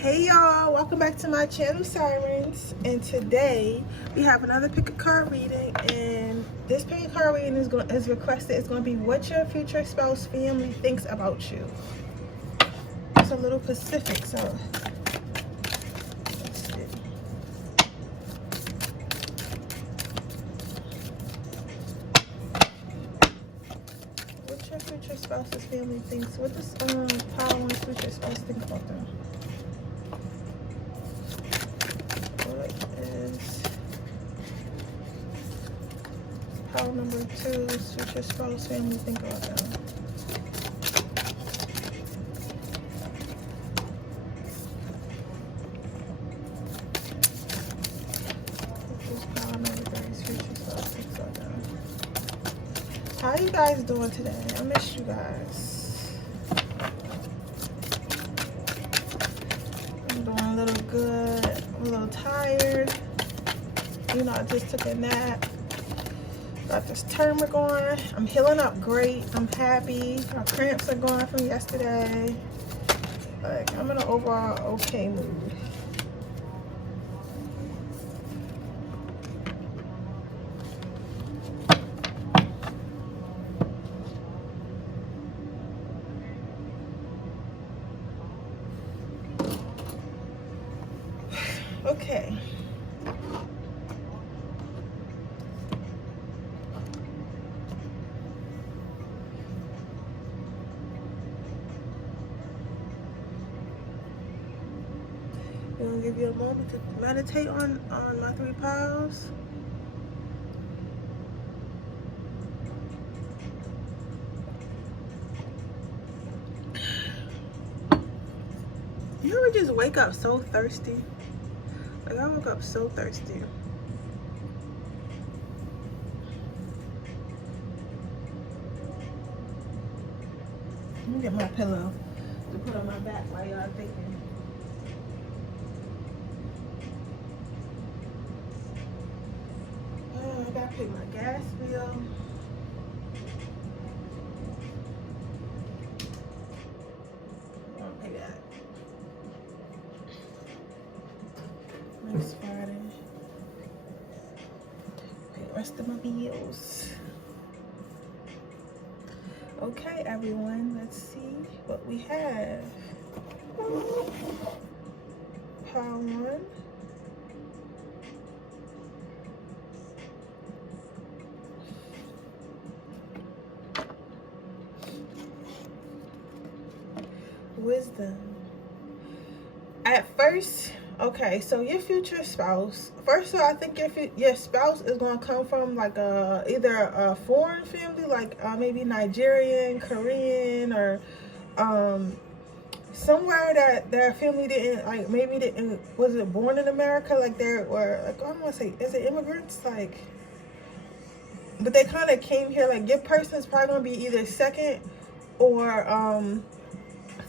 Hey y'all, welcome back to my channel, Sirens, and today we have another pick a card reading, and this pick a card reading is requested. It's going to be what your future spouse family thinks about you. It's a little specific, so let's see. What your future spouse's family thinks. What does Power One's future spouse think about them? What is Power number 2's future spouse family think about them? What is Power number 3's future spouse thinks about them? How you guys doing today? I miss you guys. I'm doing a little good. I'm a little tired. You know, I just took a nap. Got this turmeric on. I'm healing up great. I'm happy. My cramps are gone from yesterday. Like, I'm in an overall okay mood. Okay. I'm gonna give you a moment to meditate on my 3 piles. You ever just wake up so thirsty? Like, I woke up so thirsty. Let me get my pillow to put on my back while y'all thinking. Oh, I gotta pay my gas bill. I'll pay that next Friday. Pay the rest of my bills. Okay, everyone, let's see what we have. Pile 1. Wisdom. At first, okay, so your future spouse, first of all, I think your spouse is going to come from like either a foreign family, like maybe Nigerian, Korean, or somewhere that their family didn't, like, maybe didn't, was it born in America, like there were, like, I don't want to say, is it immigrants, like, but they kind of came here. Like, your person is probably going to be either second or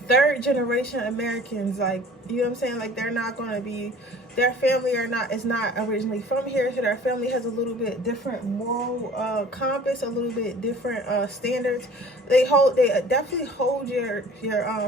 third generation Americans. Like, you know what I'm saying? Like, they're not going to be, their family is not originally from here, so their family has a little bit different moral compass, a little bit different standards. They definitely hold your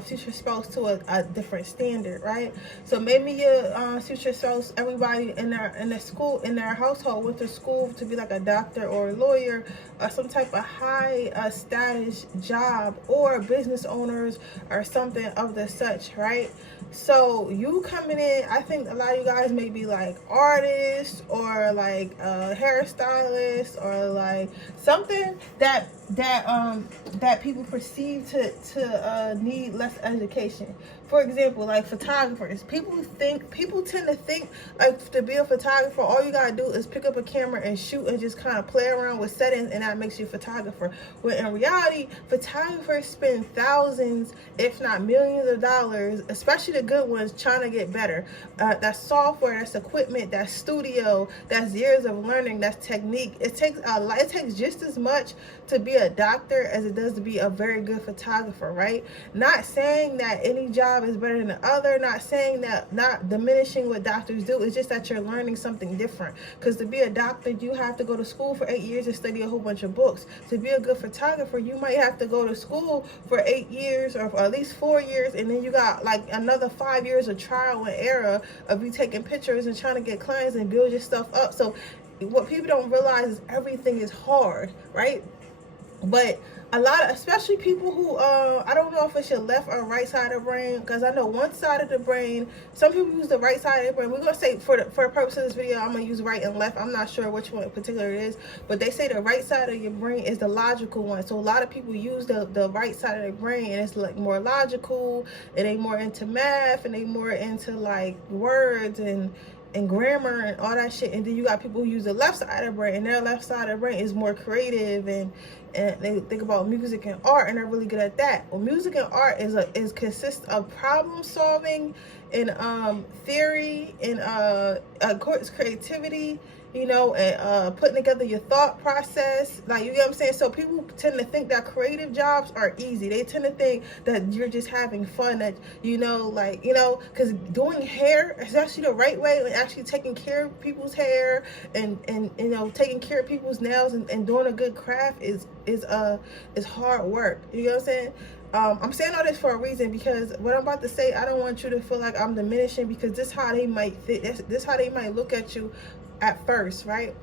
future spouse to a different standard, right? So maybe your future spouse, everybody in their household went to school to be like a doctor or a lawyer, or some type of high status job, or business owners or something of the such, right? So you coming in, I think a lot of you guys may be like artists, or like hairstylists, or like something that people perceive to need less education. For example, like photographers. People tend to think like, to be a photographer, all you gotta do is pick up a camera and shoot and just kind of play around with settings, and that makes you a photographer. When in reality, photographers spend thousands, if not millions of dollars, especially the good ones, trying to get better. That's software, that's equipment, that's studio, that's years of learning, that's technique. It takes just as much to be a doctor as it does to be a very good photographer, right? Not saying that any job job is better than the other. Not saying that, not diminishing what doctors do. It's just that you're learning something different. Because to be a doctor, you have to go to school for 8 years and study a whole bunch of books. To be a good photographer, you might have to go to school for 8 years or at least 4 years, and then you got like another 5 years of trial and error of you taking pictures and trying to get clients and build your stuff up. So what people don't realize is everything is hard, right? But a lot of, especially people who, I don't know if it's your left or right side of the brain, because I know one side of the brain, some people use the right side of the brain. We're going to say, for the purpose of this video, I'm going to use right and left. I'm not sure which one in particular it is, but they say the right side of your brain is the logical one. So a lot of people use the right side of their brain, and it's like more logical, and they more into math, and they more into like words and grammar and all that shit. And then you got people who use the left side of the brain, and their left side of the brain is more creative, and they think about music and art, and they're really good at that. Well, music and art is consists of problem solving and theory and of course creativity, you know, and putting together your thought process. Like, you know what I'm saying? So people tend to think that creative jobs are easy. They tend to think that you're just having fun, that, you know, like, you know, because doing hair, especially the right way, like actually taking care of people's hair and you know, taking care of people's nails and doing a good craft is hard work. You know what I'm saying? I'm saying all this for a reason, because what I'm about to say, I don't want you to feel like I'm diminishing, because this is how they might think, this how they might look at you at first, right?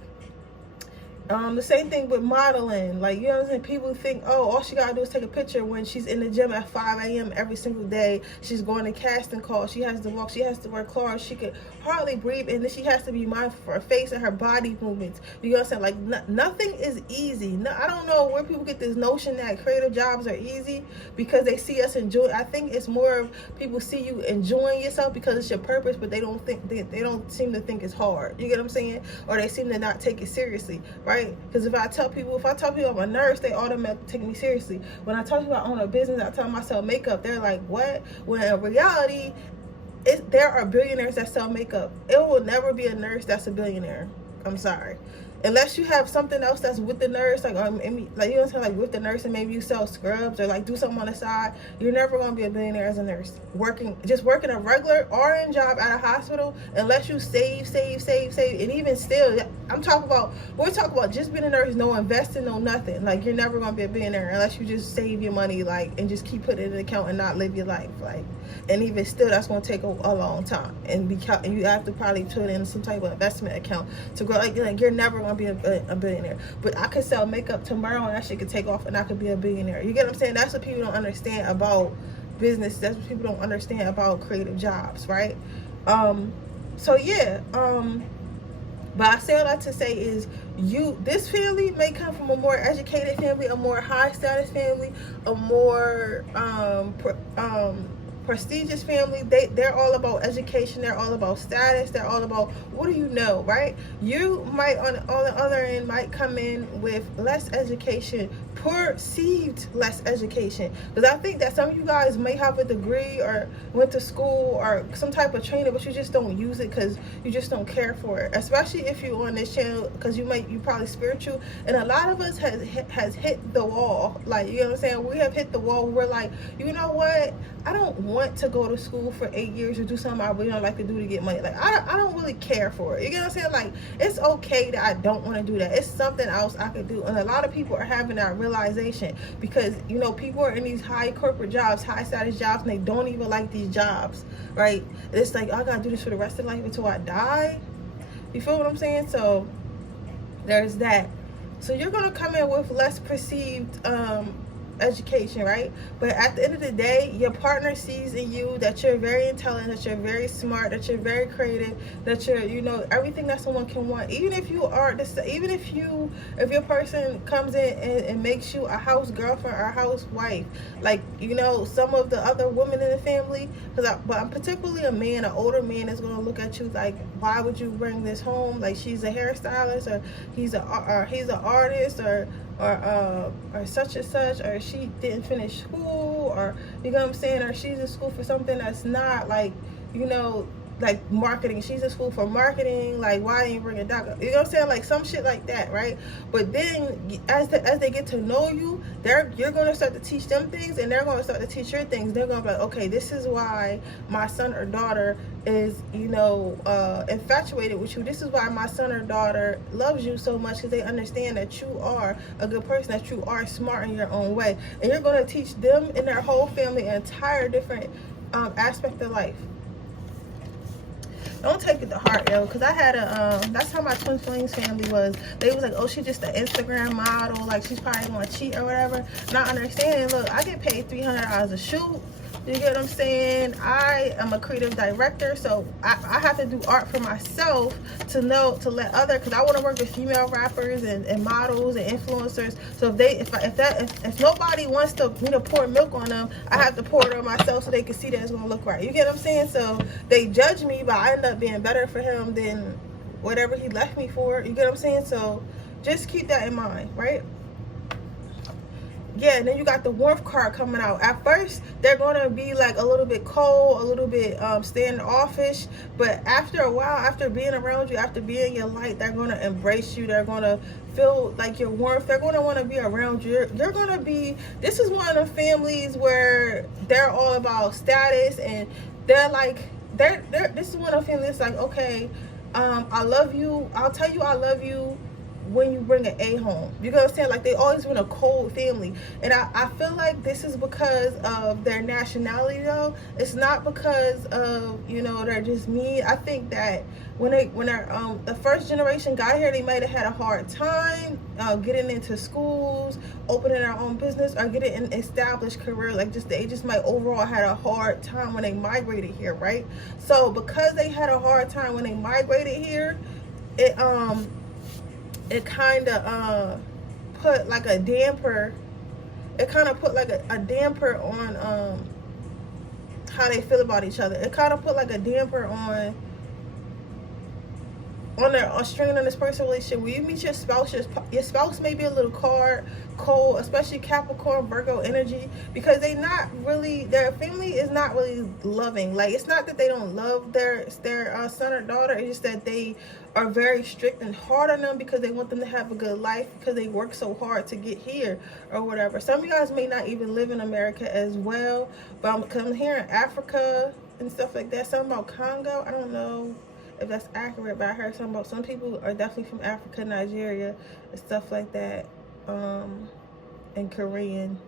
The same thing with modeling. Like, you know what I'm saying? People think, oh, all she gotta do is take a picture when she's in the gym at 5 a.m. every single day. She's going to casting calls. She has to walk. She has to work hard. She could hardly breathe. And then she has to be mindful for her face and her body movements. You know what I'm saying? Like, nothing is easy. No, I don't know where people get this notion that creative jobs are easy, because they see us enjoy. I think it's more of people see you enjoying yourself because it's your purpose, but they don't don't seem to think it's hard. You get what I'm saying? Or they seem to not take it seriously, right? Because if I tell people I'm a nurse, they automatically take me seriously. When I tell people I own a business, I tell them I sell makeup, they're like, what? When in reality, there are billionaires that sell makeup. It will never be a nurse that's a billionaire. I'm sorry. Unless you have something else that's with the nurse, like you know what I'm saying, like with the nurse, and maybe you sell scrubs or like do something on the side, you're never gonna be a billionaire as a nurse. Working a regular RN job at a hospital, unless you save, and even still, we're talking about just being a nurse, no investing, no nothing. Like, you're never gonna be a billionaire unless you just save your money, like, and just keep putting it in an account and not live your life, like. And even still, that's gonna take a long time, and you have to probably put in some type of investment account to grow. Like you're never gonna be a billionaire. But I could sell makeup tomorrow, and that shit could take off, and I could be a billionaire. You get what I'm saying? That's what people don't understand about business. That's what people don't understand about creative jobs, right? So yeah. But I say all that to say is, this family may come from a more educated family, a more high status family, a more prestigious family. They're all about education. They're all about status. They're all about, what do you know, right? You might on the other end might come in with less education, perceived less education, because I think that some of you guys may have a degree or went to school or some type of training, but you just don't use it because you just don't care for it. Especially if you're on this channel, because you probably spiritual, and a lot of us has hit the wall. Like, you know what I'm saying? We have hit the wall. We're like, you know what? I don't want to go to school for 8 years or do something I really don't like to do to get money. Like, I don't really care for it. You get what I'm saying? Like, it's okay that I don't want to do that. It's something else I could do. And a lot of people are having that realization, because, you know, people are in these high corporate jobs, high status jobs, and they don't even like these jobs, right? It's like, I gotta do this for the rest of life until I die. You feel what I'm saying? So there's that. So you're gonna come in with less perceived education, right? But at the end of the day, your partner sees in you that you're very intelligent, that you're very smart, that you're very creative, that you're, you know, everything that someone can want. Even if you are if your person comes in and makes you a house girlfriend or a housewife, like, you know, some of the other women in the family, but I'm particularly a man, an older man, is going to look at you like, why would you bring this home? Like, she's a hairstylist, or he's an artist, or such and such, or she didn't finish school, or, you know what I'm saying, or she's in school for something that's not, like, you know, like marketing. She's in school for marketing. Like, why ain't you bring a doctor? You know what I'm saying? Like some shit like that, right? But then as they get to know you, you're gonna start to teach them things, and they're gonna start to teach your things. They're gonna be like, okay, this is why my son or daughter is, you know, infatuated with you. This is why my son or daughter loves you so much, because they understand that you are a good person, that you are smart in your own way, and you're gonna teach them and their whole family an entire different aspect of life. Don't take it to heart, yo, because I had that's how my twin flames family was. They was like, oh, she's just an Instagram model, like she's probably gonna cheat or whatever. Not understanding, look, I get paid $300 a shoot. You get what I'm saying? I am a creative director, so I have to do art for myself to let other, because I want to work with female rappers and models and influencers. So if nobody wants to, you know, pour milk on them, I have to pour it on myself so they can see that it's gonna look right. You get what I'm saying? So they judge me, but I end up being better for him than whatever he left me for. You get what I'm saying? So just keep that in mind, right? Yeah, and then you got the warmth card coming out. At first, they're going to be like a little bit cold, a little bit standoffish. But after a while, after being around you, after being your light, they're going to embrace you. They're going to feel like your warmth. They're going to want to be around you. You're going to be, this is one of the families where they're all about status. And they're like, this is one of the families like, okay, I love you. I'll tell you I love you when you bring an A home. You know what I'm saying? Like, they always been a cold family. And I feel like this is because of their nationality, though. It's not because of, you know, they're just mean. I think that when they're the first generation got here, they might have had a hard time getting into schools, opening their own business, or getting an established career. Like, they just might overall had a hard time when they migrated here, right? So because they had a hard time when they migrated here, it kind of put like a damper. It kind of put like a damper on how they feel about each other. It kind of put like a damper on their strain on this personal relationship. When you meet your spouse may be a little cold, especially Capricorn, Virgo energy, because their family is not really loving. Like, it's not that they don't love their son or daughter. It's just that they are very strict and hard on them because they want them to have a good life, because they work so hard to get here or whatever. Some of you guys may not even live in America as well, but I'm hearing Africa and stuff like that. Something about Congo. I don't know if that's accurate, but I heard something about some people are definitely from Africa, Nigeria, and stuff like that, and Korean,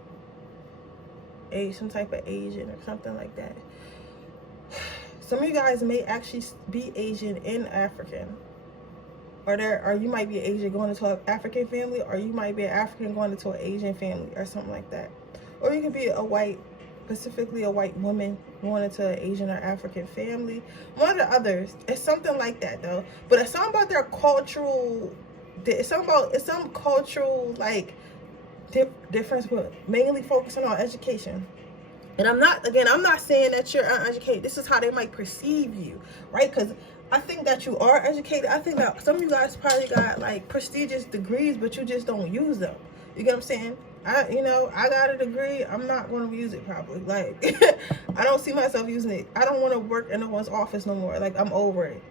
some type of Asian or something like that. Some of you guys may actually be Asian and African, or you might be an Asian going into an African family, or you might be an African going into an Asian family, or something like that. Or you could be specifically a white woman going into an Asian or African family. One of the others. It's something like that, though. But it's something about their cultural. It's some cultural like difference, but mainly focusing on education. And I'm not saying that you're uneducated. This is how they might perceive you, right? Because I think that you are educated. I think that some of you guys probably got like prestigious degrees, but you just don't use them. You get what I'm saying? I got a degree. I'm not going to use it probably. Like, I don't see myself using it. I don't want to work in no one's office no more. Like, I'm over it.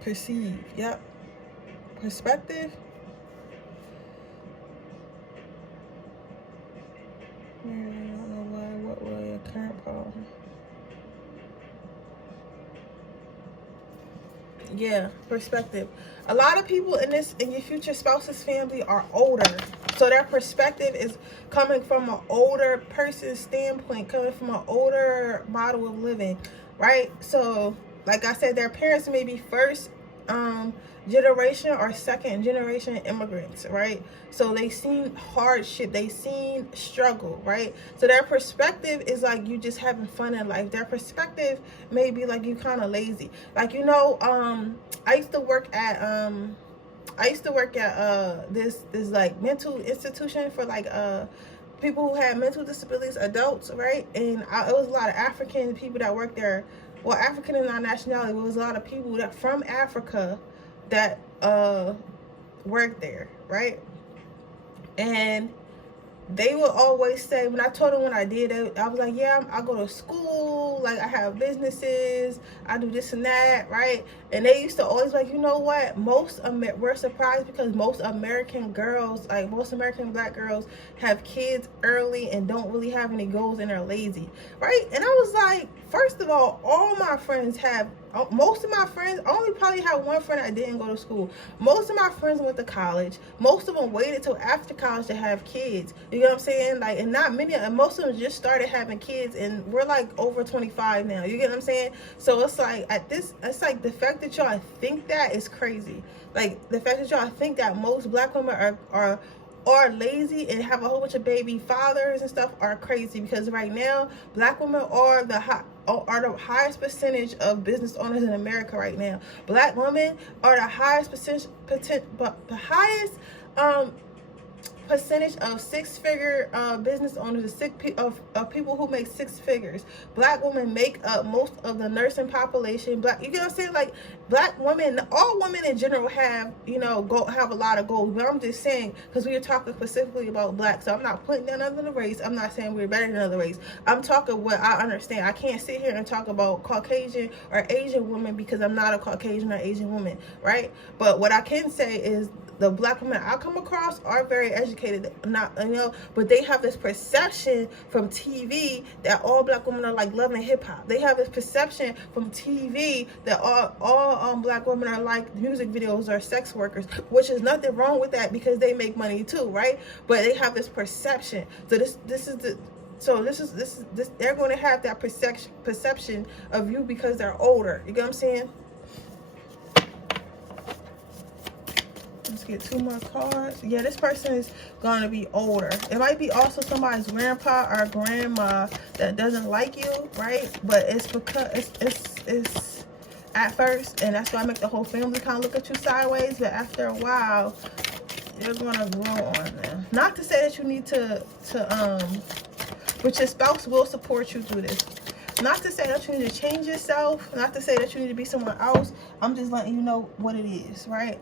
Perceive. Yep. Perspective. I don't know why. What were your current problem? Yeah, perspective. A lot of people in your future spouse's family are older, so their perspective is coming from an older person's standpoint, coming from an older model of living, right? So, like I said, their parents may be first generation or second generation immigrants, right? So they seen hardship, they seen struggle, right? So their perspective is like you just having fun in life. Their perspective may be like you kind of lazy. Like, I used to work at this like mental institution for like people who had mental disabilities, adults, right? And it was a lot of African people that worked there. well, African in our nationality, there was a lot of people that from Africa that worked there, right? And they would always say, when I told them what I did, I was like, yeah, I go to school, like I have businesses, I do this and that, right? And they used to always like, you know what, we're surprised because most American girls, like most American black girls, have kids early and don't really have any goals and are lazy, right? And I was like, first of all my friends have, most of my friends, I only probably have one friend that didn't go to school. Most of my friends went to college. Most of them waited till after college to have kids. You know what I'm saying? Like, and not many, and most of them just started having kids, and we're like over 25 now. You get what I'm saying? So it's like it's like the fact that y'all think that is crazy. Like the fact that y'all think that most black women are lazy and have a whole bunch of baby fathers and stuff are crazy, because right now black women are the highest percentage of business owners in America right now. Black women are the highest percentage of six-figure business owners, of people who make six figures. Black women make up most of the nursing population. You get what I'm saying? Like, black women, all women in general have, have a lot of goals. But I'm just saying, because we are talking specifically about black, so I'm not putting down another race. I'm not saying we're better than another race. I'm talking what I understand. I can't sit here and talk about Caucasian or Asian women because I'm not a Caucasian or Asian woman, right? But what I can say is the black women I come across are very educated, but they have this perception from TV that all black women are like loving hip hop. They have this perception from TV that all black women are like music videos or sex workers, which is nothing wrong with that because they make money too, right? But they have this perception. So they're going to have that perception of you because they're older. You get what I'm saying? Let's get two more cards. Yeah, this person is going to be older. It might be also somebody's grandpa or grandma that doesn't like you, right? But it's because it's at first, and that's why I make the whole family kind of look at you sideways. But after a while, you're going to grow on them. Not to say that you need but your spouse will support you through this. Not to say that you need to change yourself. Not to say that you need to be someone else. I'm just letting you know what it is, right?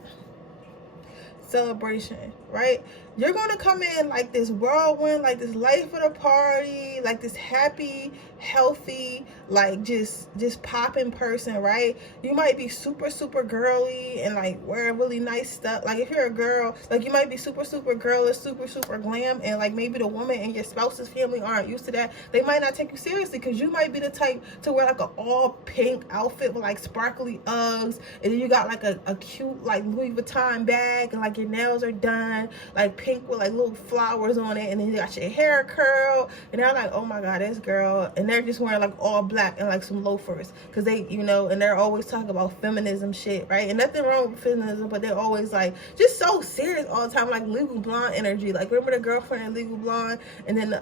Celebration, right? You're going to come in like this whirlwind, like this life of the party, like this happy, healthy, like just popping person, right? You might be super girly and like wear really nice stuff. Like if you're a girl, like you might be super girlish, super glam, and like maybe the woman in your spouse's family aren't used to that. They might not take you seriously because you might be the type to wear like an all pink outfit with like sparkly Uggs, and then you got like a cute like Louis Vuitton bag, and like your nails are done like pink with like little flowers on it, and then you got your hair curled, and they're like, oh my god, this girl, and they're just wearing like all black and like some loafers because they, and they're always talking about feminism shit, right? And nothing wrong with feminism, but they're always like just so serious all the time, like Legal Blonde energy. Like remember the girlfriend in Legal Blonde, and then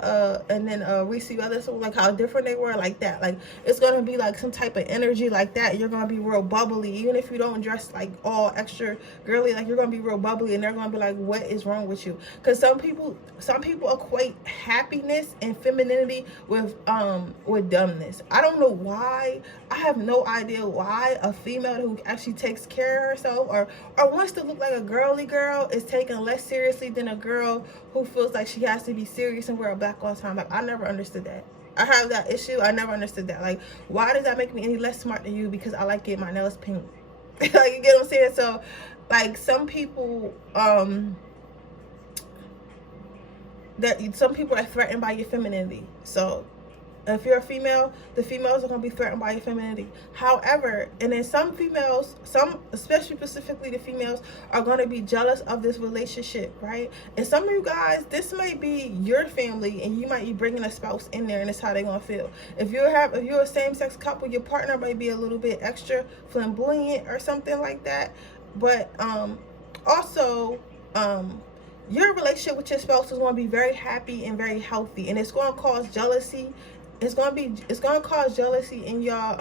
Reese Witherspoon, like how different they were, like that. Like it's gonna be like some type of energy like that. You're gonna be real bubbly, even if you don't dress like all extra girly. Like you're gonna be real bubbly, and they're gonna be like, what is wrong with you? Because some people equate happiness and femininity with dumbness. I don't know why. I have no idea why a female who actually takes care of herself or wants to look like a girly girl is taken less seriously than a girl who feels like she has to be serious and wear a black all the time. Like I never understood that. I have that issue. I never understood that. Like, why does that make me any less smart than you because I like getting my nails pink? Like, you get what I'm saying? So like some people some people are threatened by your femininity. So if you're a female, the females are going to be threatened by your femininity. However, and then some females, especially specifically the females, are going to be jealous of this relationship, right? And some of you guys, this might be your family, and you might be bringing a spouse in there, and it's how they're going to feel. If you're a same-sex couple, your partner might be a little bit extra flamboyant or something like that. But also, your relationship with your spouse is going to be very happy and very healthy, and it's going to cause jealousy. It's going to cause jealousy in your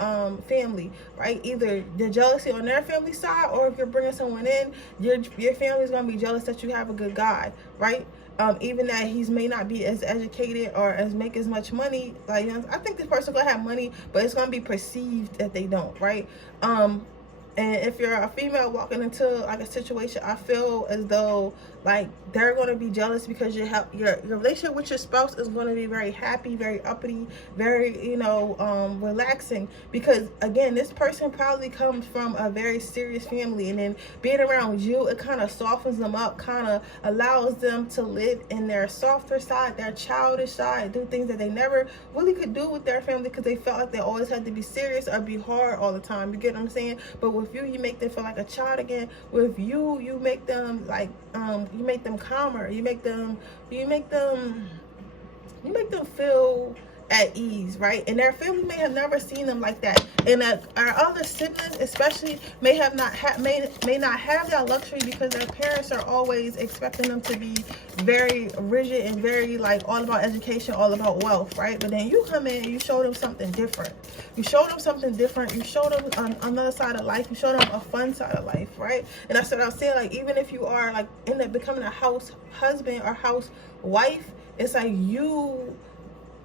family, right? Either the jealousy on their family side, or if you're bringing someone in, your family is going to be jealous that you have a good guy, right? even that he's may not be as educated or as make as much money. Like, you know, I think this person gonna have money, but it's gonna be perceived that they don't, right? And if you're a female walking into like a situation, I feel as though like they're going to be jealous because your relationship with your spouse is going to be very happy, very uppity, very, you know, relaxing, because again, this person probably comes from a very serious family, and then being around you, it kind of softens them up, kind of allows them to live in their softer side, their childish side, do things that they never really could do with their family because they felt like they always had to be serious or be hard all the time. You get what I'm saying? But with you, you make them feel like a child again. With you, you make them like you make them calmer. You make them feel at ease, right? And their family may have never seen them like that, and our other siblings especially may not have that luxury because their parents are always expecting them to be very rigid and very like all about education, all about wealth, right? But then you come in and you show them something different. You show them something different. You show them another side of life. You show them a fun side of life, right? And that's what I was saying, like, even if you are like end up becoming a house husband or house wife, it's like you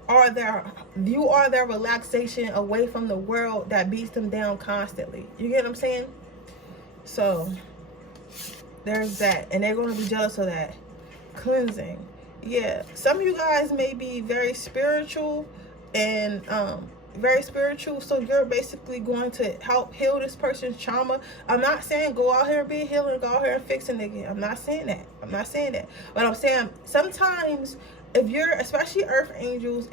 are their relaxation away from the world that beats them down constantly. You get what I'm saying? So there's that, and they're going to be jealous of that. Cleansing. Yeah, some of you guys may be very spiritual and so you're basically going to help heal this person's trauma. I'm not saying go out here and be a healer and go out here and fix a nigga. I'm not saying that. But I'm saying sometimes if you're, especially earth angels,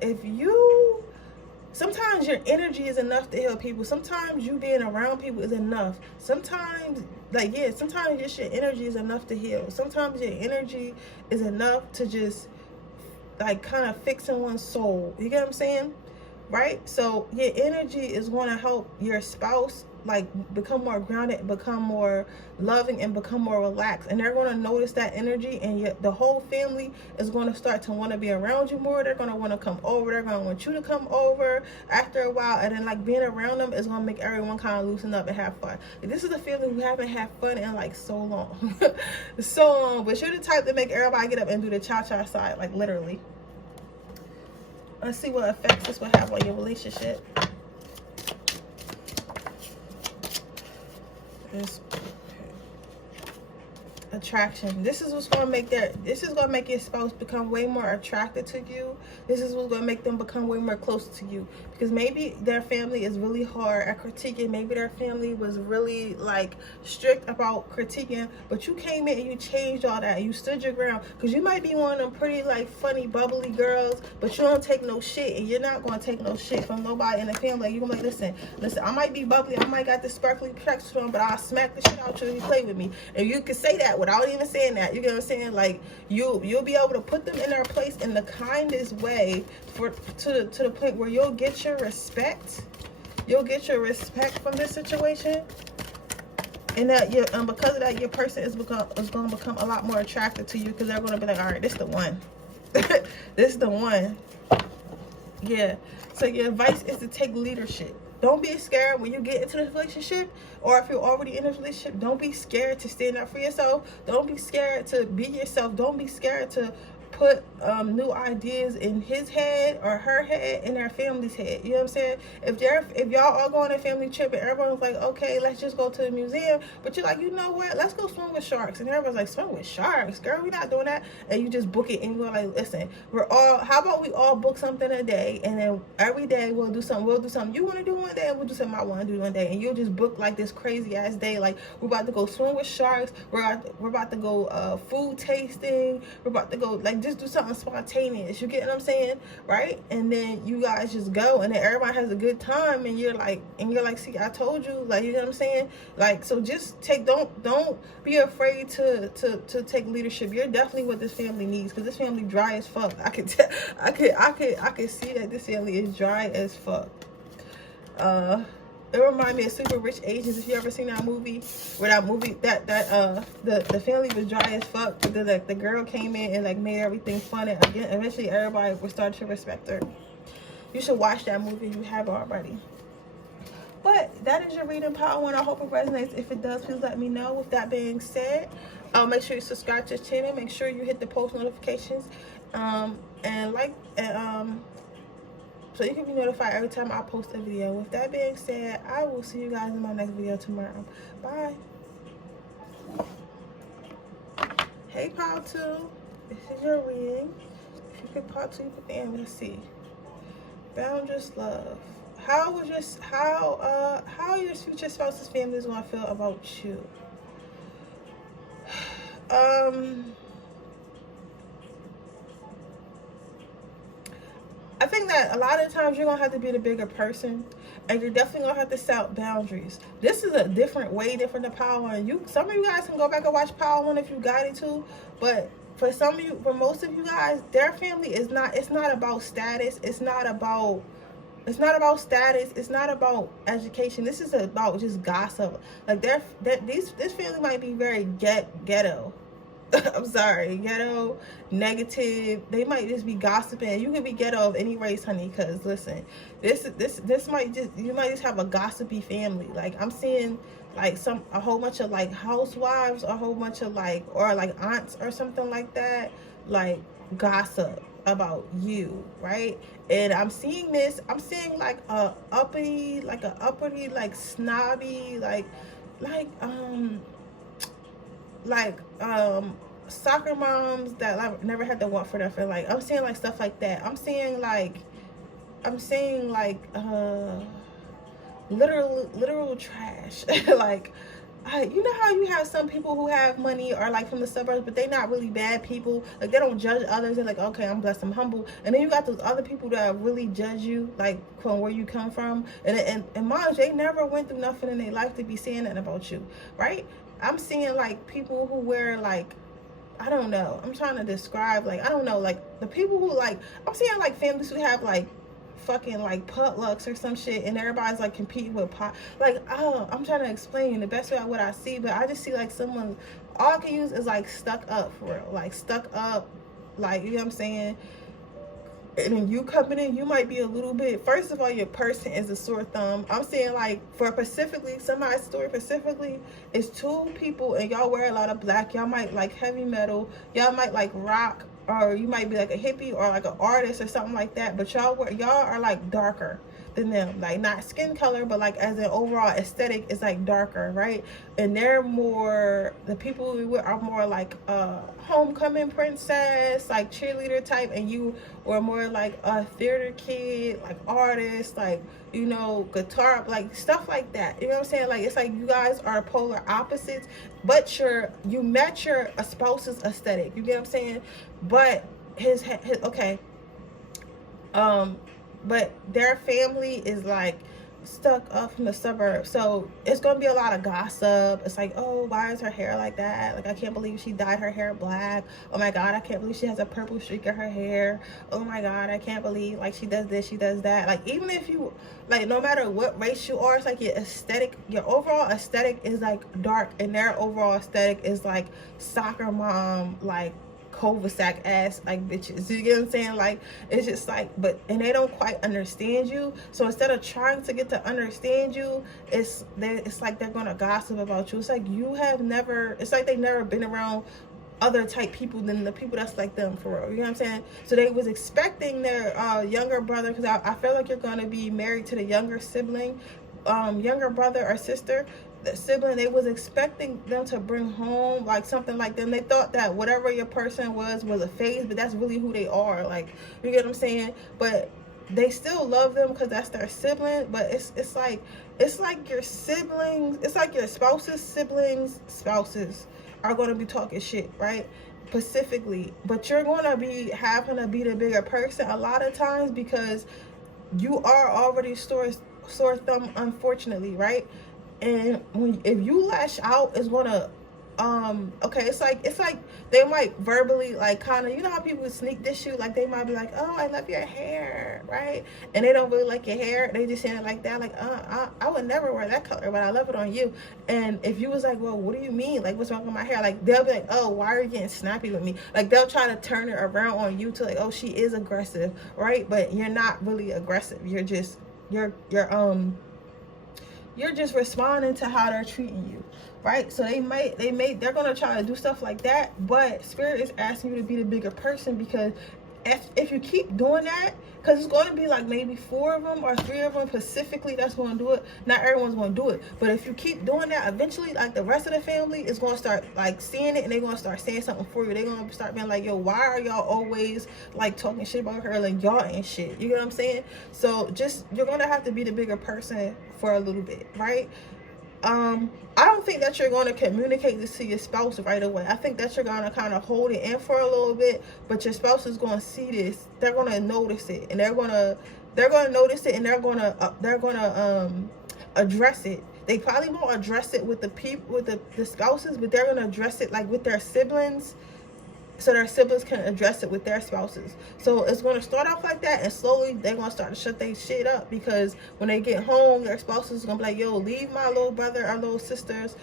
sometimes your energy is enough to heal people. Sometimes you being around people is enough. Sometimes, sometimes just your energy is enough to heal. Sometimes your energy is enough to just like kind of fix someone's soul. You get what I'm saying? Right? So your energy is going to help your spouse like become more grounded, become more loving, and become more relaxed, and they're going to notice that energy, and the whole family is going to start to want to be around you more. They're going to want to come over. They're going to want you to come over after a while, and then like being around them is going to make everyone kind of loosen up and have fun. This is a feeling we haven't had fun in like so long. So long. But you're the type to make everybody get up and do the cha-cha side, like literally. Let's see what effects this will have on your relationship. Attraction. This is what's going to make your spouse become way more attracted to you. This is what's going to make them become way more close to you, because maybe their family is really hard at critiquing. Maybe their family was really like strict about critiquing, but you came in and you changed all that. You stood your ground, because you might be one of them pretty like funny bubbly girls, but you don't take no shit, and you're not going to take no shit from nobody in the family. You're going to be like, listen, I might be bubbly, I might got this sparkly practice on, but I'll smack the shit out you if you play with me. And you can say that without even saying that. You get what I'm saying? Like you'll be able to put them in their place in the kindest way to the point where you'll get your respect. You'll get your respect from this situation, and that because of that, your person is going to become a lot more attracted to you, because they're going to be like, all right, this is the one. This is the one. Yeah. So your advice is to take leadership. Don't be scared when you get into this relationship, or if you're already in a relationship, don't be scared to stand up for yourself. Don't be scared to be yourself. Don't be scared to put new ideas in his head or her head, in their family's head. You know what I'm saying? If y'all all go on a family trip and everyone's like, okay, let's just go to the museum, but you're like, you know what, let's go swim with sharks, and everyone's like, swim with sharks, girl, we're not doing that. And you just book it, and you're like, listen, how about we all book something a day, and then every day we'll do something you want to do one day, and we'll do something I want to do one day, and you'll just book like this crazy ass day, like we're about to go swim with sharks, we're about to go food tasting, we're about to go like just do something spontaneous. You get what I'm saying? Right? And then you guys just go, and then everybody has a good time, and you're like, see, I told you, like, you know what I'm saying? Like, so just don't be afraid to take leadership. You're definitely what this family needs, because this family dry as fuck. I could see that this family is dry as fuck. It reminds me of Super Rich Asians. If you ever seen that movie, the family was dry as fuck. The girl came in and like made everything fun, and again, eventually everybody would start to respect her. You should watch that movie. You have already. But that is your reading, Power One. I hope it resonates. If it does, please let me know. With that being said, make sure you subscribe to the channel. Make sure you hit the post notifications, and like, and so you can be notified every time I post a video. With that being said, I will see you guys in my next video tomorrow. Bye. Hey, Power Two. This is your reading. If you could Power Two, you put the end. Let's see. Boundless love. How your future spouse's family is gonna feel about you? I think that a lot of times you're gonna have to be the bigger person, and you're definitely gonna have to set out boundaries. This is a way different than Power One. Some of you guys can go back and watch Power One if you got it to, but for most of you guys, their family is not. It's not about status. It's not about status. It's not about education. This is about just gossip. Like this family might be very ghetto. I'm sorry, ghetto, negative. They might just be gossiping. You can be ghetto of any race, honey. Cause listen, this might you might just have a gossipy family. Like I'm seeing like a whole bunch of like housewives, a whole bunch of or aunts or something like that, like gossip about you, right? And I'm seeing like a uppity, like snobby, soccer moms that like never had to want for nothing. Like I'm seeing like stuff like that. I'm seeing literal trash. Like you know how you have some people who have money or like from the suburbs, but they're not really bad people. Like they don't judge others. They're like, okay, I'm blessed, I'm humble. And then you got those other people that really judge you, like from where you come from. And mind, they never went through nothing in their life to be saying that about you, right? I'm seeing like people who wear like, I don't know. I'm trying to describe like, I don't know, like the people who like, I'm seeing like families who have like fucking like potlucks or some shit, and everybody's like competing with pot. Like, oh, I'm trying to explain the best way what I see, but I just see like someone, all I can use is like stuck up for real, like stuck up, like, you know what I'm saying? And then you coming in, you might be a little bit, first of all, your person is a sore thumb. I'm saying like for specifically, somebody's story specifically is two people and y'all wear a lot of black. Y'all might like heavy metal. Y'all might like rock, or you might be like a hippie or like an artist or something like that. But y'all are like darker than them, like not skin color, but like as an overall aesthetic is like darker, right? And they're more, the people we with are more like homecoming princess, like cheerleader type, and you were more like a theater kid, like artist, like, you know, guitar, like stuff like that. You know what I'm saying? Like it's like you guys are polar opposites, but you match your spouse's aesthetic. You get what I'm saying? But his okay. But their family is like stuck up from the suburbs, so it's gonna be a lot of gossip. It's like, oh, why is her hair like that? Like, I can't believe she dyed her hair black. Oh my god, I can't believe she has a purple streak in her hair. Oh my god, I can't believe like she does this, she does that. Like, even if you like, no matter what race you are, it's like your aesthetic, your overall aesthetic is like dark, and their overall aesthetic is like soccer mom, like cul-de-sac ass like bitches. You get what I'm saying? Like it's just like, and they don't quite understand you, so instead of trying to get to understand you, it's like they're gonna gossip about you. It's like it's like they've never been around other type people than the people that's like them, for real. You know what I'm saying? So they was expecting their younger brother, because I feel like you're gonna be married to the younger sibling, younger brother or sister, the sibling. They was expecting them to bring home like something like them. They thought that whatever your person was a phase, but that's really who they are. Like, you get what I'm saying? But they still love them because that's their sibling. But it's like your siblings, it's like your spouses are going to be talking shit, right? Specifically, but you're going to be having to be the bigger person a lot of times, because you are already sore thumb, unfortunately, right? And if you lash out, it's gonna okay, it's like they might verbally like kind of, you know how people sneak diss you, like they might be like, oh, I love your hair, right? And they don't really like your hair, they just saying it like that, like I would never wear that color, but I love it on you. And if you was like, well, what do you mean, like what's wrong with my hair? Like they'll be like, oh, why are you getting snappy with me? Like they'll try to turn it around on you to like, oh, she is aggressive, right? But you're not really aggressive. You're just you're you're just responding to how they're treating you, right? So they're gonna try to do stuff like that, but Spirit is asking you to be the bigger person, because if you keep doing that, because it's going to be like maybe 4 of them or 3 of them specifically that's going to do it. Not everyone's going to do it, but if you keep doing that, eventually like the rest of the family is going to start like seeing it, and they're going to start saying something for you. They're going to start being like, yo, why are y'all always like talking shit about her, like y'all ain't shit, you know what I'm saying? So just, you're going to have to be the bigger person for a little bit, right? I don't think that you're going to communicate this to your spouse right away. I think that you're going to kind of hold it in for a little bit, but your spouse is going to see this. They're going to notice it, and they're going to notice it, and they're going to address it. They probably won't address it with the people, with the spouses, but they're going to address it like with their siblings, so their siblings can address it with their spouses. So it's going to start off like that, and slowly they're going to start to shut their shit up, because when they get home, their spouses is going to be like, yo, leave my little brother or little sister's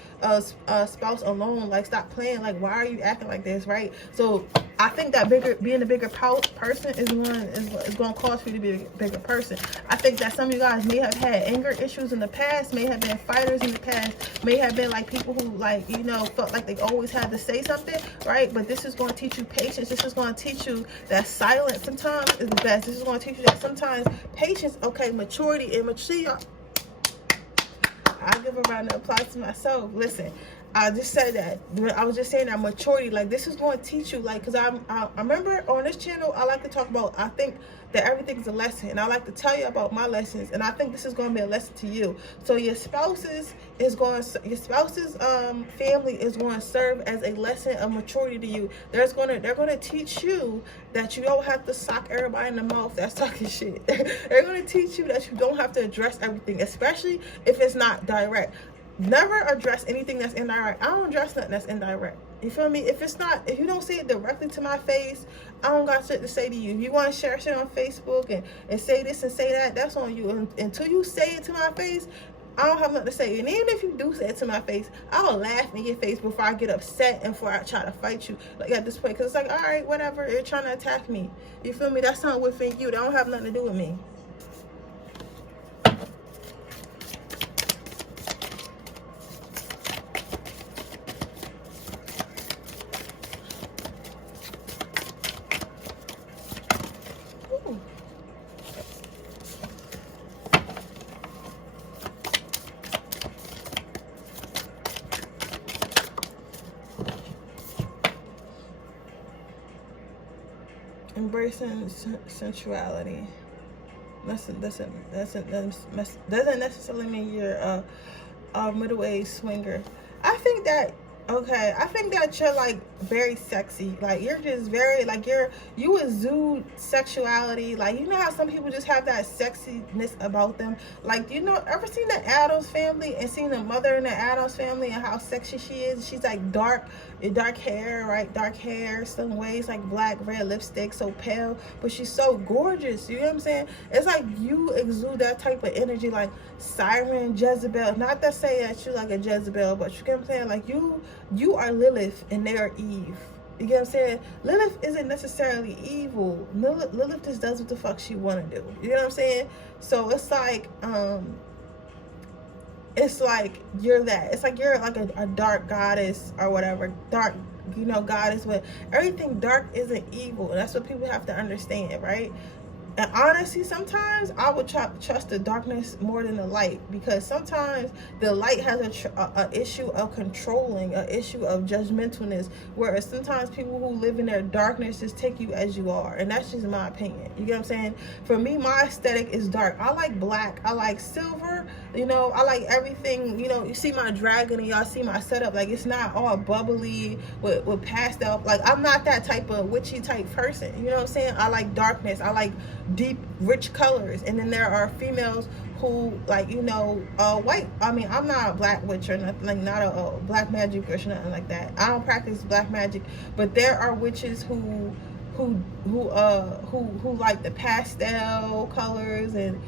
spouse alone. Like, stop playing. Like, why are you acting like this, right? So I think that being a bigger person is going to cause you to be a bigger person. I think that some of you guys may have had anger issues in the past, may have been fighters in the past, may have been like people who, like, you know, felt like they always had to say something, right? But this is going to teach you patience. This is going to teach you that silence sometimes is the best. This is going to teach you that sometimes patience, okay, maturity, and maturity. I give a round of applause to myself. Listen, I just said that. I was just saying that maturity, like, this is going to teach you, like, because I remember on this channel, I like to talk about, I think that everything's a lesson, and I like to tell you about my lessons, and I think this is going to be a lesson to you. So your spouse's family is going to serve as a lesson of maturity to you. They're going to teach you that you don't have to sock everybody in the mouth that's talking shit. They're going to teach you that you don't have to address everything, especially if it's not direct. Never address anything that's indirect. I don't address nothing that's indirect. You feel me? If you don't say it directly to my face, I don't got shit to say to you. If you want to share shit on Facebook and say this and say that, that's on you. And until you say it to my face, I don't have nothing to say. And even if you do say it to my face, I will laugh in your face before I get upset and before I try to fight you. Like, at this point, because it's like, all right, whatever, you're trying to attack me. You feel me? That's not within you. That don't have nothing to do with me. Embracing sensuality doesn't necessarily mean you're a middle-aged swinger. I think that you're like very sexy. Like, you're just very, like, you exude sexuality. Like, you know how some people just have that sexiness about them. Like, you know, ever seen the Addams Family and seen the mother in the Addams Family and how sexy she is? She's like dark hair, right? Dark hair, some ways, like black, red lipstick, so pale, but she's so gorgeous. You know what I'm saying? It's like you exude that type of energy, like Siren, Jezebel. Not to say that you're like a Jezebel, but you get what I'm saying? Like, you are Lilith and they are Eve. You get what I'm saying? Lilith isn't necessarily evil. Lilith just does what the fuck she want to do. You know what I'm saying? So it's like you're that. It's like you're like a dark goddess or whatever. Dark, you know, goddess. But everything dark isn't evil. That's what people have to understand, right? And honestly, sometimes I would trust the darkness more than the light, because sometimes the light has a issue of controlling, an issue of judgmentalness, whereas sometimes people who live in their darkness just take you as you are. And that's just my opinion. You get what I'm saying? For me, my aesthetic is dark. I like black. I like silver. You know, I like everything. You know, you see my dragon and y'all see my setup. Like, it's not all bubbly with pastel. Like, I'm not that type of witchy type person. You know what I'm saying? I like darkness. I like deep, rich colors. And then there are females who, like, you know, white. I mean, I'm not a black witch or nothing, like, not a black magic or nothing like that. I don't practice black magic, but there are witches who like the pastel colors and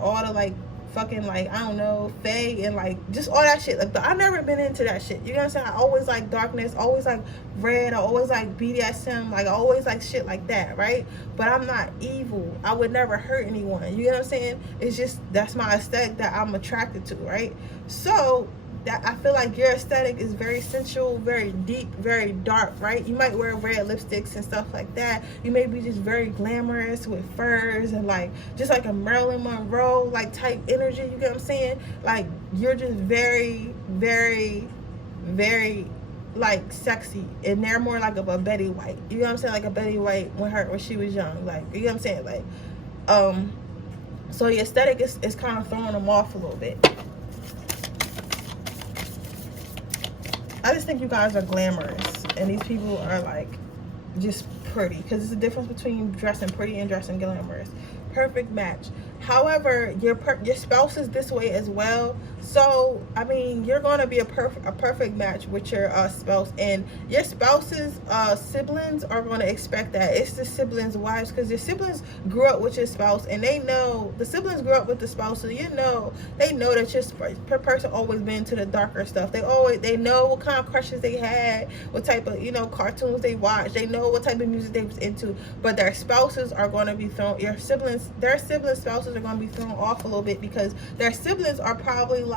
all the like fucking like, I don't know, Faye and like just all that shit. Like, but I never been into that shit. You know what I'm saying? I always like darkness, always like red, I always like BDSM, like I always like shit like that, right? But I'm not evil. I would never hurt anyone. You know what I'm saying? It's just that's my aesthetic that I'm attracted to, right? So that I feel like your aesthetic is very sensual, very deep, very dark, right? You might wear red lipsticks and stuff like that. You may be just very glamorous with furs and like just like a Marilyn Monroe like type energy. You get what I'm saying? Like you're just very, very, very like sexy, and they're more like a Betty White. You know what I'm saying? Like a Betty White when she was young. Like, you know what I'm saying? Like, so your aesthetic is kind of throwing them off a little bit. I just think you guys are glamorous, and these people are like just pretty, because there's a difference between dressing pretty and dressing glamorous. Perfect match. However, your spouse is this way as well. So I mean, you're going to be a perfect match with your spouse, and your spouse's siblings are going to expect that. It's the siblings' wives, because your siblings grew up with your spouse, and they know the siblings grew up with the spouse, so they know that your person always been to the darker stuff. They know what kind of crushes they had, what type of cartoons they watched. They know what type of music they was into. But their spouses are going to be thrown. Their siblings' spouses are going to be thrown off a little bit, because their siblings are probably like,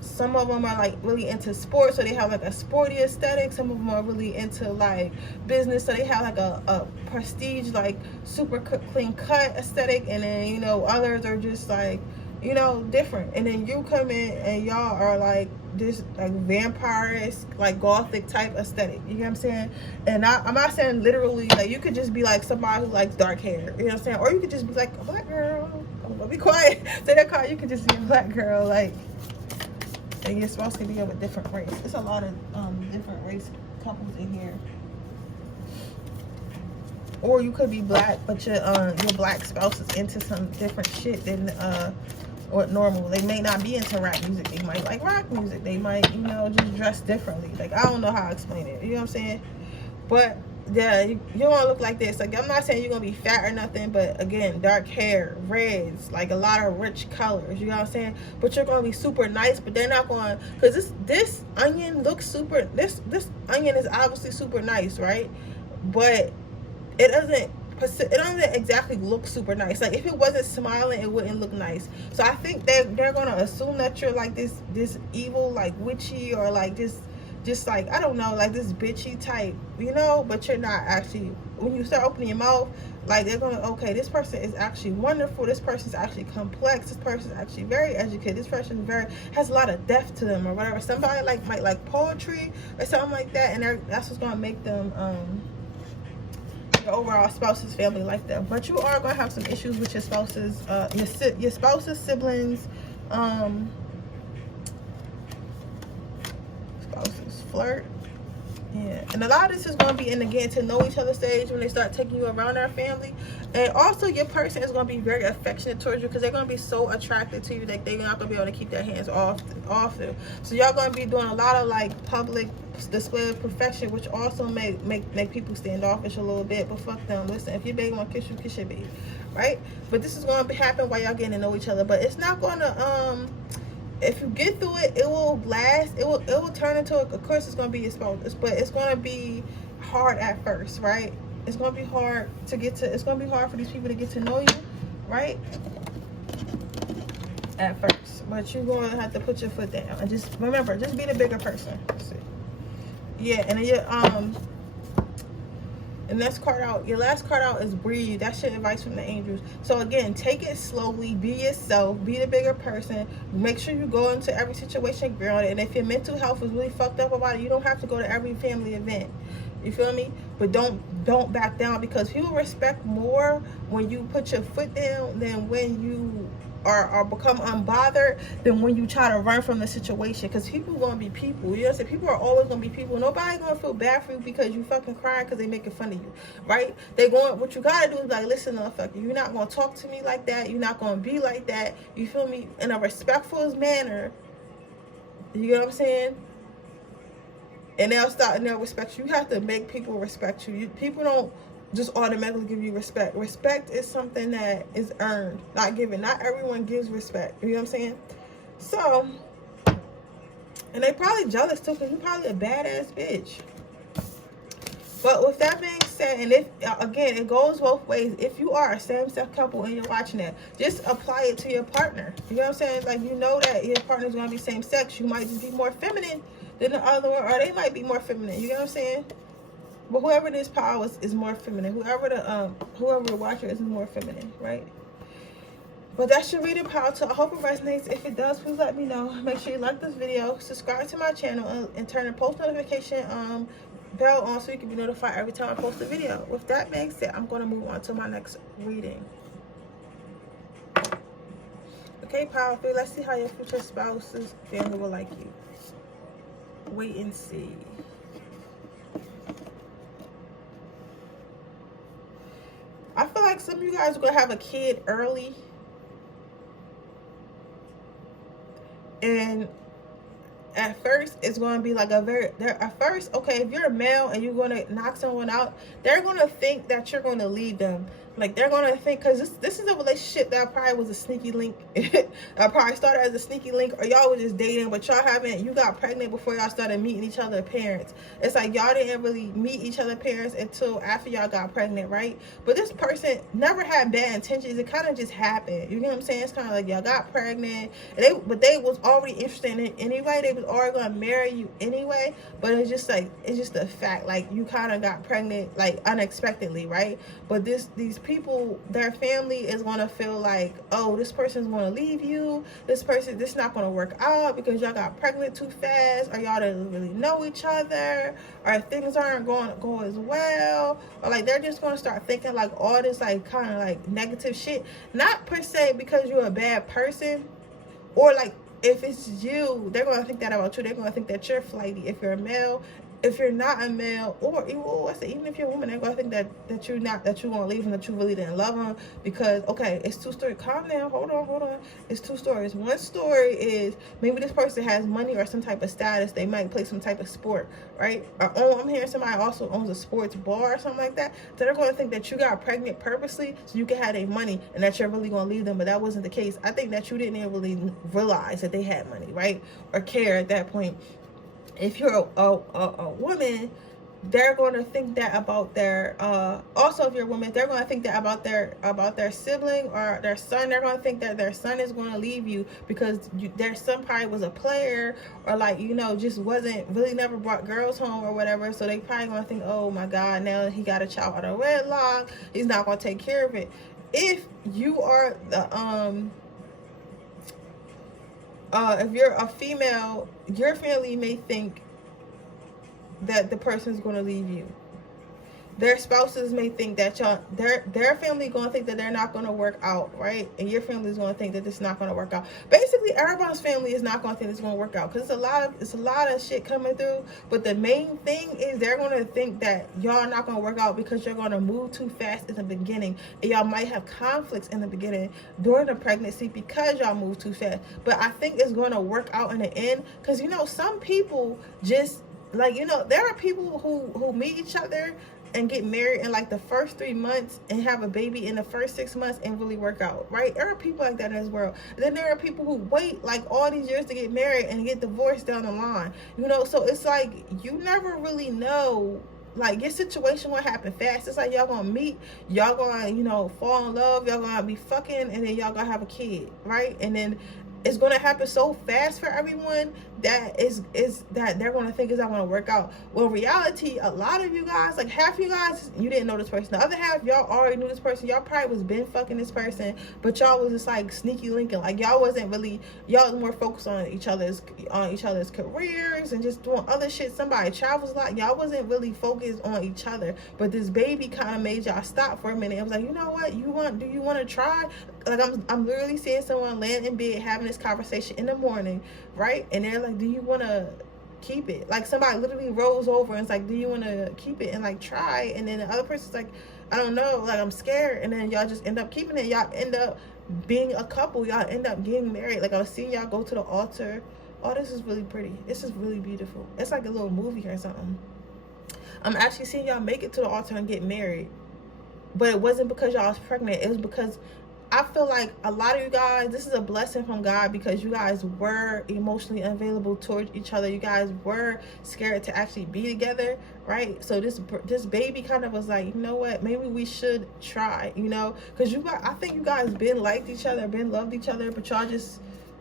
some of them are like really into sports, so they have like a sporty aesthetic. Some of them are really into like business, so they have like a prestige, like super clean cut aesthetic. And then others are just like different. And then you come in and y'all are like this like vampire-esque, like gothic type aesthetic. You know what I'm saying? And I'm not saying literally, like you could just be like somebody who likes dark hair. You know what I'm saying? Or you could just be like a black girl. I'm gonna be quiet. Say that car. You could just be a black girl, like, and your spouse could be of a different race. It's a lot of different race couples in here. Or you could be black, but your black spouse is into some different shit than what normal. They may not be into rap music. They might like rock music. They might, just dress differently. Like, I don't know how to explain it. You know what I'm saying? But yeah, you want to look like this. Like, I'm not saying you're gonna be fat or nothing, but again, dark hair, reds, like a lot of rich colors. You know what I'm saying? But you're gonna be super nice. But they're not going, because this onion looks super. This onion is obviously super nice, right? But it doesn't exactly look super nice. Like, if it wasn't smiling, it wouldn't look nice. So I think they're gonna assume that you're like this evil, like witchy, or like this, just like, I don't know, like this bitchy type, but you're not actually. When you start opening your mouth, like, they're gonna, okay, this person is actually wonderful, this person's actually complex, this person's actually very educated, this person has a lot of depth to them, or whatever. Somebody might like poetry or something like that, and that's what's gonna make them your overall spouse's family like them. But you are gonna have some issues with your spouse's your spouse's siblings, spouses flirt. Yeah, and a lot of this is going to be in the getting to know each other stage, when they start taking you around their family. And also, your person is going to be very affectionate towards you, because they're going to be so attracted to you that they're not going to be able to keep their hands off them. So y'all going to be doing a lot of like public display of perfection, which also make people standoffish a little bit. But fuck them. Listen, if your baby want to kiss you, kiss your baby, right? But this is going to happen while y'all getting to know each other. But it's not going to if you get through it, it will last. It will turn into of course it's gonna be your spouse, but it's gonna be hard at first, right? It's gonna be hard it's gonna be hard for these people to get to know you, right? At first. But you're gonna have to put your foot down. And just remember, just be the bigger person. Yeah, and then and your last card out is breathe. That's your advice from the angels. So again, take it slowly, be yourself, be the bigger person. Make sure you go into every situation grounded. And if your mental health is really fucked up about it, you don't have to go to every family event. You feel me? But don't back down, because people respect more when you put your foot down than when you or become unbothered, than when you try to run from the situation. Because people are going to be people. You know what I'm saying? People are always going to be people. Nobody's going to feel bad for you because you fucking crying because they making fun of you, right? What you got to do is like, listen, motherfucker, you're not going to talk to me like that. You're not going to be like that. You feel me? In a respectful manner. You know what I'm saying? And they'll start and they'll respect you. You have to make people respect you. People don't just automatically give you respect. Respect is something that is earned, not given. Not everyone gives respect. You know what I'm saying? So, and they probably jealous too, because you're probably a badass bitch. But with that being said, and if, again, it goes both ways. If you are a same-sex couple and you're watching that, just apply it to your partner. You know what I'm saying? Like, you know that your partner's going to be same-sex. You might just be more feminine than the other one, or they might be more feminine. You know what I'm saying? But whoever this power is more feminine. Whoever the watcher is more feminine, right? But that's your reading power. So I hope it resonates. If it does, please let me know. Make sure you like this video, subscribe to my channel, and turn the post notification bell on so you can be notified every time I post a video. With that being said, I'm going to move on to my next reading. Okay, powerful. Let's see how your future spouse's family will like you. Wait and see. I feel like some of you guys are going to have a kid early. And at first, it's going to be like at first, okay, if you're a male and you're going to knock someone out, they're going to think that you're going to leave them. Like, they're going to think, because this is a relationship that probably was a sneaky link. I probably started as a sneaky link, or y'all were just dating, but y'all you got pregnant before y'all started meeting each other's parents. It's like y'all didn't really meet each other's parents until after y'all got pregnant, right? But this person never had bad intentions. It kind of just happened. You know what I'm saying? It's kind of like y'all got pregnant, and they was already interested in it anyway. They was already going to marry you anyway, but it's just a fact. Like, you kind of got pregnant, like, unexpectedly, right? But these people, their family is going to feel like, oh, this person's going to leave you. This not going to work out because y'all got pregnant too fast, or y'all didn't really know each other, or things aren't going to go as well, or like they're just going to start thinking like all this like kind of like negative shit. Not per se because you're a bad person, or like if it's you, they're going to think that about you. They're going to think that you're flighty if you're a male. If you're not a male, or even if you're a woman, they're gonna think that you're gonna leave them, that you really didn't love them. Because, okay, it's two stories. Calm down, hold on. It's two stories. One story is maybe this person has money or some type of status. They might play some type of sport, right? Or I'm hearing somebody also owns a sports bar or something like that. So they're gonna think that you got pregnant purposely so you can have their money, and that you're really gonna leave them. But that wasn't the case. I think that you didn't even really realize that they had money, right? Or care at that point. If you're a woman, they're going to think that about their also if you're a woman, they're going to think that about their sibling or their son. They're going to think that their son is going to leave you because their son probably was a player, or like, you know, just wasn't really, never brought girls home or whatever. So they probably going to think, oh my God, now he got a child out of wedlock, he's not going to take care of it. If you are the if you're a female, your family may think that the person's going to leave you. Their spouses may think that their family going to think that they're not going to work out, right? And your family is going to think that it's not going to work out. Basically, everybody's family is not going to think it's going to work out, because it's a lot of shit coming through. But the main thing is they're going to think that y'all are not going to work out because you're going to move too fast in the beginning, and y'all might have conflicts in the beginning during the pregnancy because y'all move too fast. But I think it's going to work out in the end, because, you know, some people just, like, you know, there are people who meet each other and get married in like the first 3 months and have a baby in the first 6 months and really work out, right? There are people like that in this world. And then there are people who wait like all these years to get married and get divorced down the line, you know. So it's like, you never really know, like, your situation will happen fast. It's like y'all gonna meet, y'all gonna, you know, fall in love, y'all gonna be fucking, and then y'all gonna have a kid, right? And then it's going to happen so fast for everyone that is that they're going to think it's not going to work out. Well, in reality, a lot of you guys, like half of you guys, you didn't know this person. The other half, y'all already knew this person. Y'all probably was been fucking this person, but y'all was just like sneaky linking. Like, y'all wasn't really, y'all was more focused on each other's careers and just doing other shit. Somebody travels a lot. Y'all wasn't really focused on each other. But this baby kind of made y'all stop for a minute. It was like, you know what? Do you want to try? Like, I'm literally seeing someone land in bed having this conversation in the morning, right? And they're like, do you want to keep it? Like, somebody literally rolls over and it's like, do you want to keep it and like try? And then the other person's like, I don't know, like, I'm scared. And then y'all just end up keeping it. Y'all end up being a couple. Y'all end up getting married. Like, I was seeing y'all go to the altar. Oh, this is really pretty. This is really beautiful. It's like a little movie or something. I'm actually seeing y'all make it to the altar and get married. but it wasn't because y'all was pregnant. It was because I feel like a lot of you guys, this is a blessing from God, because you guys were emotionally unavailable towards each other. You guys were scared to actually be together, right? So this baby kind of was like, you know what, maybe we should try, you know, because I think you guys been liked each other, been loved each other, but y'all just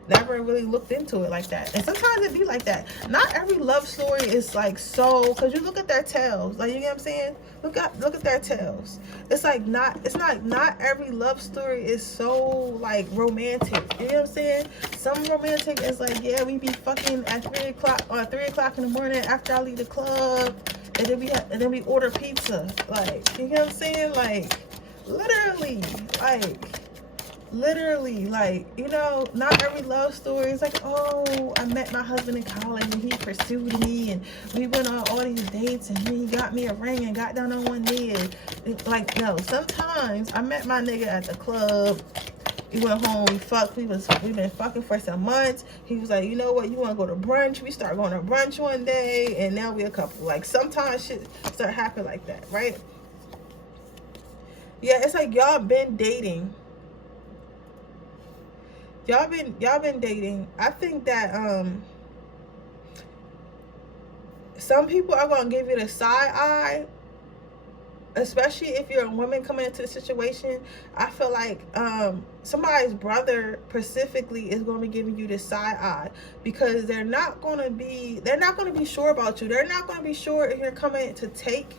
never really looked into it like that. And sometimes it be like that. Not every love story is like so, because you look at their tails, like, you know what I'm saying, look at their tails. It's like not every love story is so like romantic, you know what I'm saying. Some romantic is like, yeah, we be fucking at 3 o'clock in the morning after I leave the club, and then we order pizza, like, you know what I'm saying, like literally, like, you know, not every love story is like, oh, I met my husband in college and he pursued me and we went on all these dates and he got me a ring and got down on one knee, and like, no, sometimes I met my nigga at the club, we went home, we fucked, we've been fucking for some months, he was like, you know what, you want to go to brunch, we start going to brunch one day, and now we a couple. Like, sometimes shit start happening like that, right? Yeah, it's like y'all been dating. Y'all been dating. I think that some people are gonna give you the side eye, especially if you're a woman coming into the situation. I feel like somebody's brother specifically is going to be giving you the side eye, because they're not going to be sure about you. They're not going to be sure if you're coming to take,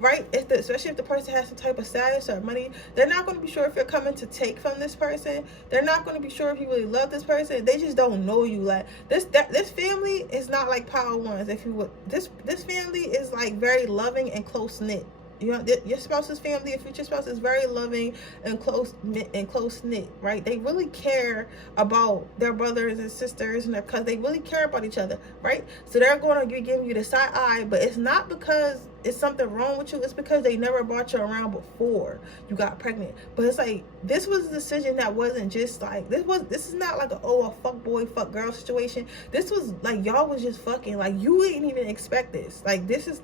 right? Especially if the person has some type of status or money, they're not going to be sure if you're coming to take from this person. They're not going to be sure if you really love this person. They just don't know you. Like, this family is not like Power Ones, if you would. This family is like very loving and close knit. You know, your spouse's family, your future spouse, is very loving and close knit, right? They really care about their brothers and sisters, and because they really care about each other, right? So they're going to be giving you the side eye, but it's not because it's something wrong with you. It's because they never brought you around before you got pregnant. But it's like, this was a decision that wasn't just like, this is not like a fuck boy, fuck girl situation. This was like, y'all was just fucking, like, you didn't even expect this. Like, this is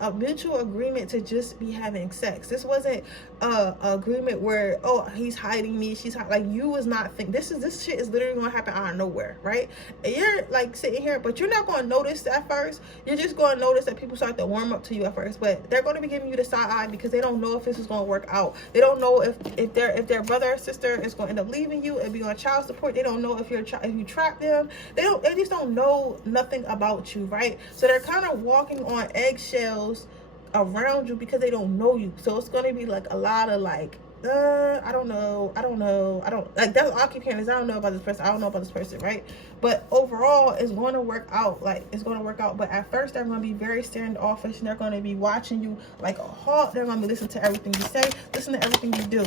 a mutual agreement to just be having sex. This wasn't a agreement where, oh, he's hiding me, she's like, you was not think this shit is literally gonna happen out of nowhere, right? And you're like sitting here, but you're not gonna notice at first. You're just gonna notice that people start to warm up to you at first, but they're going to be giving you the side eye because they don't know if this is going to work out. They don't know if their brother or sister is going to end up leaving you and be on child support. They don't know if you trap them. They just don't know nothing about you, right? So they're kind of walking on eggshells around you because they don't know you. So it's going to be like a lot of like, I don't know, like, that's all I keep hearing is, I don't know about this person, right? But overall, it's going to work out. Like, it's going to work out. But at first, they're going to be very standoffish, and they're going to be watching you like a hawk. They're going to be listening to everything you say, listen to everything you do.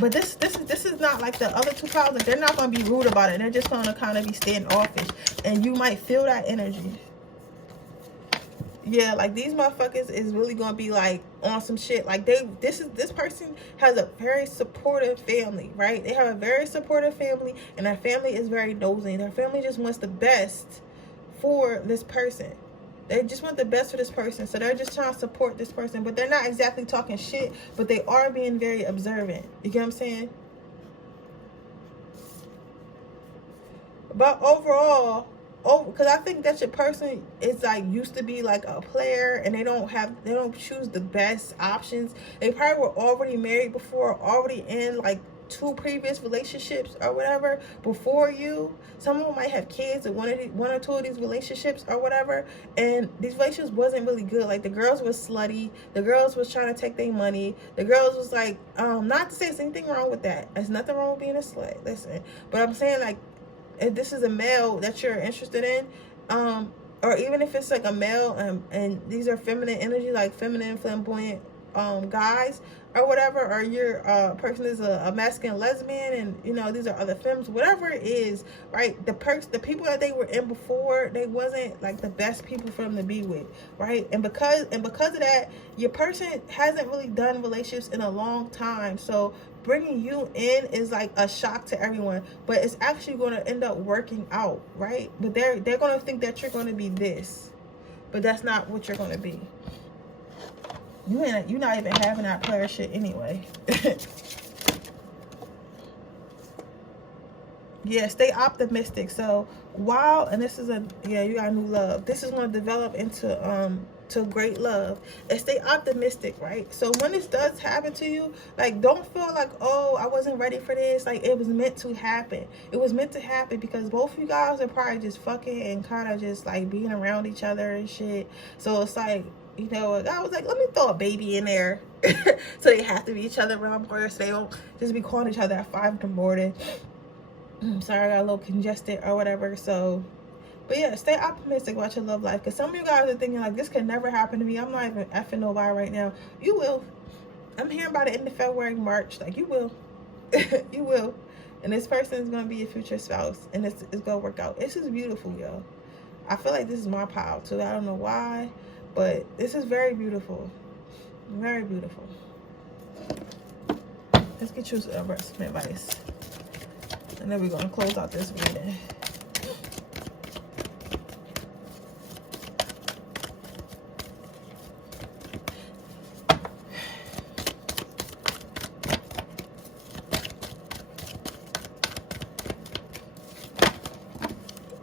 But this is not like the other two clouds. Like, they're not going to be rude about it. They're just going to kind of be standoffish, and you might feel that energy. Yeah, like, these motherfuckers is really gonna be like on some shit. Like, this person has a very supportive family, right? They have a very supportive family, and their family is very nosy. Their family just wants the best for this person. They just want the best for this person, so they're just trying to support this person. But they're not exactly talking shit, but they are being very observant. You get what I'm saying? But overall, because I think that your person is like used to be like a player, and they don't choose the best options. They probably were already married before, already in like 2 previous relationships or whatever before you. Some of them might have kids in one or two of these relationships or whatever, and these relationships wasn't really good. Like, the girls was slutty, the girls was trying to take their money, the girls was like, not to say there's anything wrong with that. There's nothing wrong with being a slut, listen, but I'm saying, like, if this is a male that you're interested in, or even if it's like a male, and these are feminine energy, like feminine, flamboyant guys or whatever, or your person is a masculine lesbian, and you know, these are other femmes, whatever it is, right? The people that they were in before, they wasn't like the best people for them to be with, right? And because of that, your person hasn't really done relationships in a long time, so bringing you in is like a shock to everyone, but it's actually going to end up working out, right? But they're going to think that you're going to be this, but that's not what you're going to be. You're not even having that player shit anyway. Yeah, stay optimistic. So while, and this is you got new love. This is going to develop into to great love. And stay optimistic, right? So when this does happen to you, like, don't feel like, oh, I wasn't ready for this. Like, it was meant to happen. It was meant to happen because both of you guys are probably just fucking and kind of just like being around each other and shit. So it's like, you know, I was like, let me throw a baby in there. So they have to be each other around more, so they don't just be calling each other at 5 in the morning. Sorry, I got a little congested or whatever. So, but yeah, stay optimistic about your love life, because some of you guys are thinking like, this could never happen to me. I'm not even effing nobody right now. You will. I'm hearing by the end of February, March. Like, you will. You will. And this person is going to be your future spouse, and it's going to work out. This is beautiful, yo. I feel like this is my pile too. I don't know why, but this is very beautiful. Very beautiful. Let's get you some advice. And then we're going to close out this reading.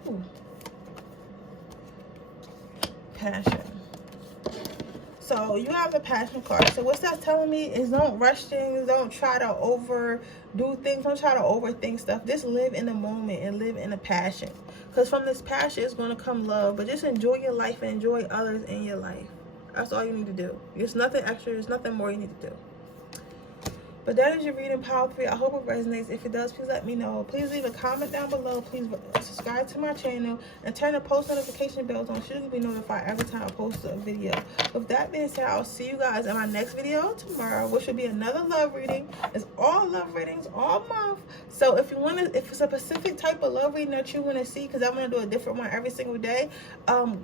Ooh. Passion. So you have the passion card. So what's that telling me is, don't rush things. Don't try to overdo things. Don't try to overthink stuff. Just live in the moment and live in a passion. Because from this passion is going to come love. But just enjoy your life and enjoy others in your life. That's all you need to do. There's nothing extra. There's nothing more you need to do. But that is your reading, Power 3. I hope it resonates. If it does, please let me know. Please leave a comment down below. Please subscribe to my channel and turn the post notification bells on so you can be notified every time I post a video. With that being said, I'll see you guys in my next video tomorrow, which will be another love reading. It's all love readings all month. So if you want to, if it's a specific type of love reading that you want to see, because I'm going to do a different one every single day,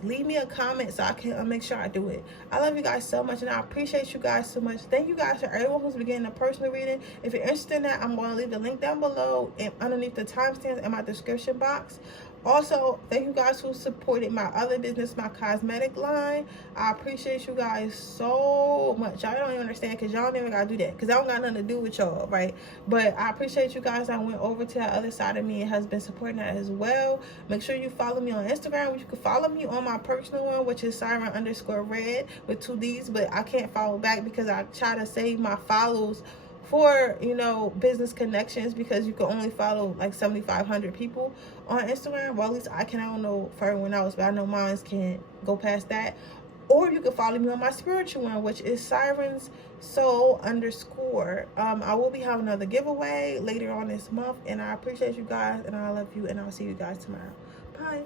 leave me a comment so I can make sure I do it. I love you guys so much, and I appreciate you guys so much. Thank you guys for everyone who's been getting a personal reading. If you're interested in that, I'm going to leave the link down below and underneath the timestamps in my description box. Also, thank you guys who supported my other business, my cosmetic line. I appreciate you guys so much. Y'all don't even understand, because y'all never gotta do that, because I don't got nothing to do with y'all, right? But I appreciate you guys. I went over to the other side of me and has been supporting that as well. Make sure you follow me on Instagram, which you can follow me on my personal one, which is Siren_Redd with 2 D's, but I can't follow back because I try to save my follows for, you know, business connections, because you can only follow like 7,500 people on Instagram. Well, at least I can. I don't know for everyone else, but I know mine can't go past that. Or you can follow me on my spiritual one, which is Siren's Soul _. I will be having another giveaway later on this month, and I appreciate you guys, and I love you, and I'll see you guys tomorrow. Bye.